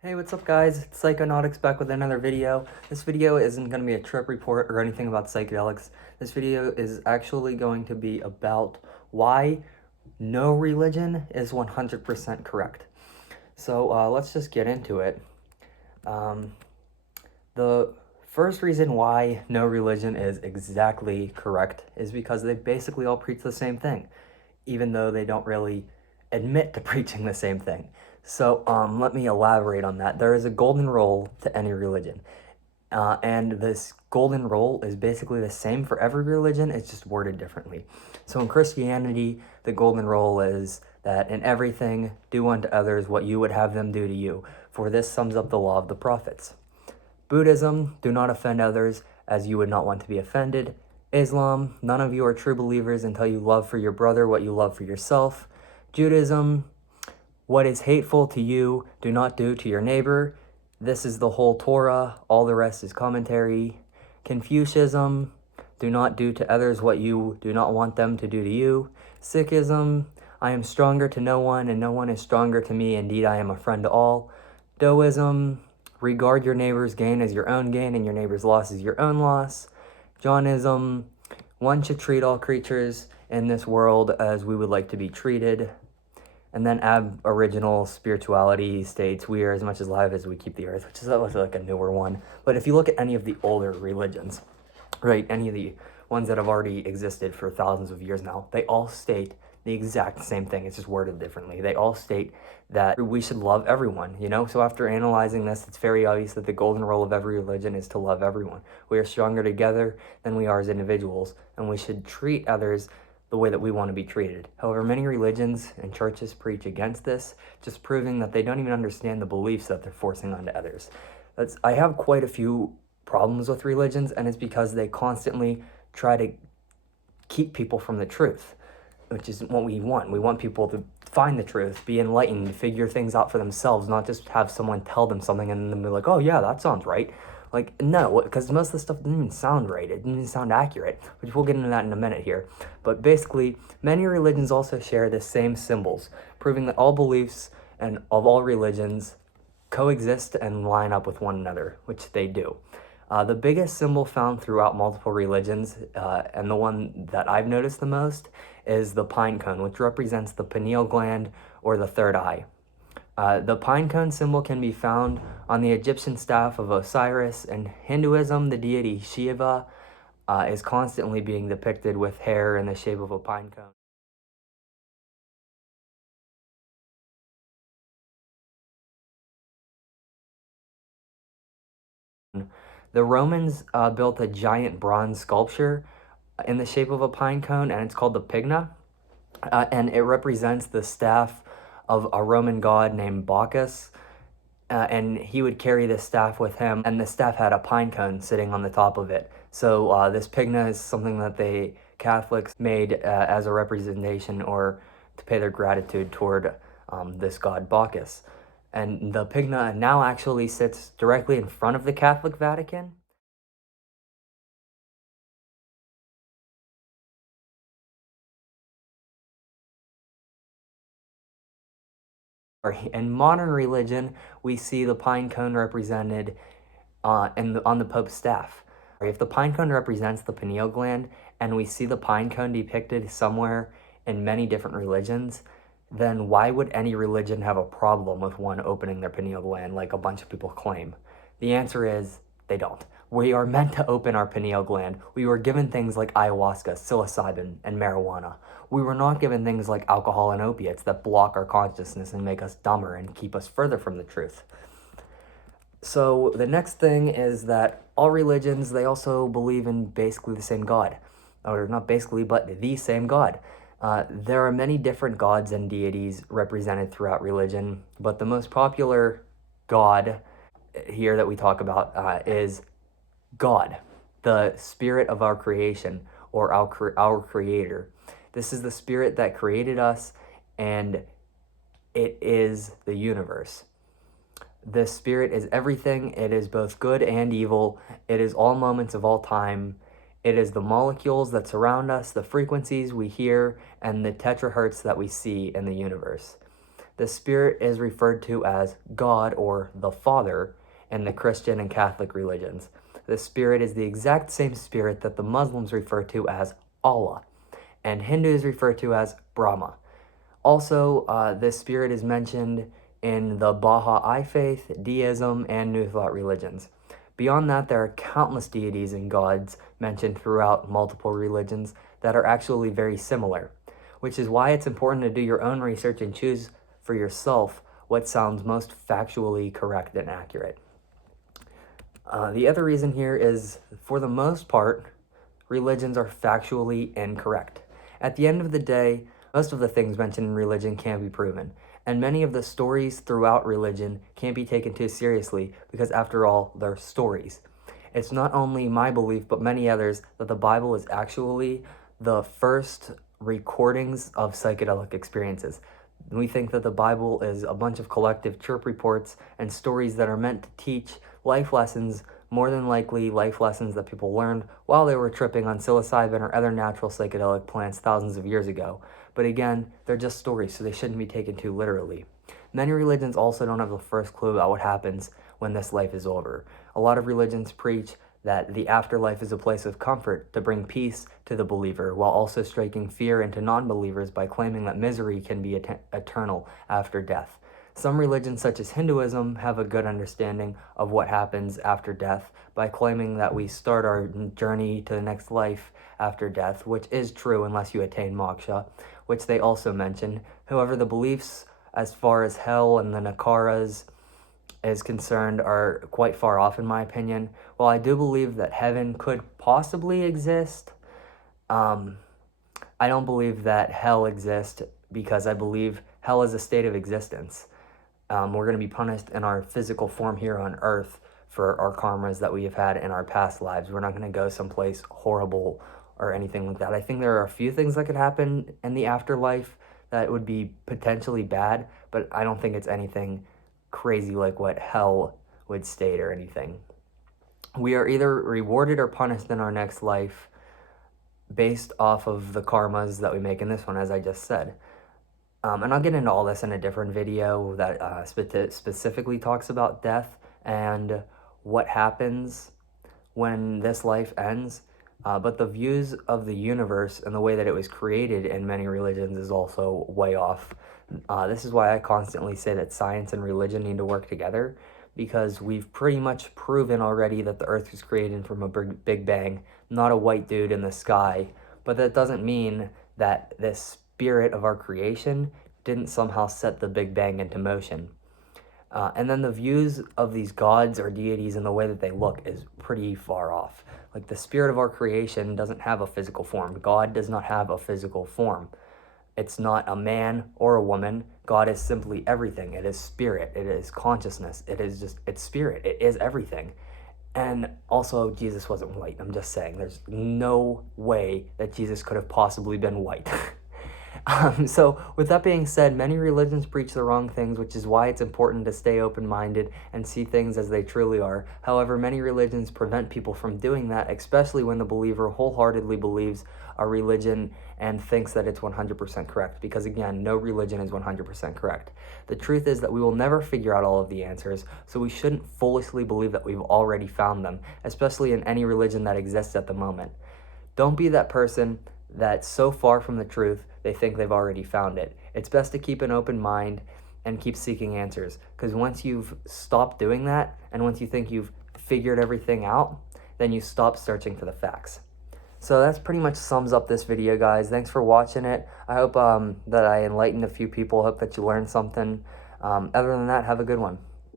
Hey, what's up guys? It's Psychonautics back with another video. This video isn't going to be a trip report or anything about psychedelics. This video is actually going to be about why no religion is 100% correct. So let's just get into it. The first reason why no religion is exactly correct is because they basically all preach the same thing, even though they don't really admit to preaching the same thing. So let me elaborate on that. There is a golden rule to any religion. And this golden rule is basically the same for every religion, it's just worded differently. So in Christianity, the golden rule is that in everything, do unto others what you would have them do to you, for this sums up the law of the prophets. Buddhism, do not offend others as you would not want to be offended. Islam, none of you are true believers until you love for your brother what you love for yourself. Judaism, what is hateful to you, do not do to your neighbor. This is the whole Torah, all the rest is commentary. Confucianism, do not do to others what you do not want them to do to you. Sikhism, I am stronger to no one, and no one is stronger to me. Indeed, I am a friend to all. Taoism, regard your neighbor's gain as your own gain, and your neighbor's loss as your own loss. Jainism, one should treat all creatures in this world as we would like to be treated. And then Aboriginal spirituality states, we are as much alive as we keep the earth, which is like a newer one. But if you look at any of the older religions, right, any of the ones that have already existed for thousands of years now, they all state the exact same thing. It's just worded differently. They all state that we should love everyone, you know? So after analyzing this, it's very obvious that the golden rule of every religion is to love everyone. We are stronger together than we are as individuals, and we should treat others the way that we want to be treated. However, many religions and churches preach against this, just proving that they don't even understand the beliefs that they're forcing onto others. I have quite a few problems with religions, and it's because they constantly try to keep people from the truth, which is what we want. We want people to find the truth, be enlightened, figure things out for themselves, not just have someone tell them something and then be like, oh yeah, that sounds right. Like, no, because most of the stuff didn't even sound right. It didn't even sound accurate, which we'll get into that in a minute here. But basically, many religions also share the same symbols, proving that all beliefs and of all religions coexist and line up with one another, which they do. The biggest symbol found throughout multiple religions, and the one that I've noticed the most, is the pine cone, which represents the pineal gland or the third eye. The pine cone symbol can be found on the Egyptian staff of Osiris. In Hinduism, the deity Shiva is constantly being depicted with hair in the shape of a pine cone. The Romans built a giant bronze sculpture in the shape of a pine cone, and it's called the Pigna, and it represents the staff of a Roman god named Bacchus. And he would carry this staff with him, and the staff had a pine cone sitting on the top of it. So this pigna is something that the Catholics made as a representation or to pay their gratitude toward this god Bacchus. And the pigna now actually sits directly in front of the Catholic Vatican. In modern religion, we see the pine cone represented on the Pope's staff. If the pine cone represents the pineal gland, and we see the pine cone depicted somewhere in many different religions, then why would any religion have a problem with one opening their pineal gland like a bunch of people claim? The answer is they don't. We are meant to open our pineal gland. We were given things like ayahuasca, psilocybin, and marijuana. We were not given things like alcohol and opiates that block our consciousness and make us dumber and keep us further from the truth. So the next thing is that all religions, they also believe in basically the same God. Or not basically, but the same God. There are many different gods and deities represented throughout religion, but the most popular God here that we talk about is God, the spirit of our creation, or our creator. This is the spirit that created us, and it is the universe. The spirit is everything. It is both good and evil. It is all moments of all time. It is the molecules that surround us, the frequencies we hear, and the terahertz that we see in the universe. The Spirit is referred to as God or the Father in the Christian and Catholic religions. The Spirit is the exact same Spirit that the Muslims refer to as Allah, and Hindus refer to as Brahma. Also, this Spirit is mentioned in the Baha'i faith, Deism, and New Thought religions. Beyond that, there are countless deities and gods mentioned throughout multiple religions that are actually very similar, which is why it's important to do your own research and choose for yourself what sounds most factually correct and accurate. The other reason here is, for the most part, religions are factually incorrect. At the end of the day, most of the things mentioned in religion can be proven, and many of the stories throughout religion can't be taken too seriously because, after all, they're stories. It's not only my belief, but many others, that the Bible is actually the first recordings of psychedelic experiences. We think that the Bible is a bunch of collective chirp reports and stories that are meant to teach life lessons, more than likely life lessons that people learned while they were tripping on psilocybin or other natural psychedelic plants thousands of years ago. But again, they're just stories, so they shouldn't be taken too literally. Many religions also don't have the first clue about what happens when this life is over. A lot of religions preach that the afterlife is a place of comfort to bring peace to the believer, while also striking fear into non-believers by claiming that misery can be eternal after death. Some religions, such as Hinduism, have a good understanding of what happens after death by claiming that we start our journey to the next life after death, which is true unless you attain moksha, which they also mention. However, the beliefs as far as hell and the nakaras is concerned are quite far off, in my opinion. While I do believe that heaven could possibly exist, I don't believe that hell exists, because I believe hell is a state of existence. We're going to be punished in our physical form here on earth for our karmas that we have had in our past lives. We're not going to go someplace horrible or anything like that. I think there are a few things that could happen in the afterlife that would be potentially bad, but I don't think it's anything crazy like what hell would state or anything. We are either rewarded or punished in our next life based off of the karmas that we make in this one, as I just said. And I'll get into all this in a different video that specifically talks about death and what happens when this life ends. But the views of the universe and the way that it was created in many religions is also way off. This is why I constantly say that science and religion need to work together, because we've pretty much proven already that the earth was created from a big bang, not a white dude in the sky. But that doesn't mean that this spirit of our creation didn't somehow set the big bang into motion. And then the views of these gods or deities and the way that they look is pretty far off. Like, the spirit of our creation doesn't have a physical form. God does not have a physical form. It's not a man or a woman. God is simply everything. It is spirit. It is consciousness. It's spirit. It is everything. And also, Jesus wasn't white. I'm just saying, there's no way that Jesus could have possibly been white. So with that being said, many religions preach the wrong things, which is why it's important to stay open-minded and see things as they truly are. However, many religions prevent people from doing that, especially when the believer wholeheartedly believes a religion and thinks that it's 100% correct, because again, no religion is 100% correct. The truth is that we will never figure out all of the answers, so we shouldn't foolishly believe that we've already found them, especially in any religion that exists at the moment. Don't be that person that's so far from the truth they think they've already found it. It's best to keep an open mind and keep seeking answers, because once you've stopped doing that, and once you think you've figured everything out, then you stop searching for the facts. So that's pretty much sums up this video, guys. Thanks for watching it. I hope that I enlightened a few people. Hope that you learned something. Other than that, have a good one.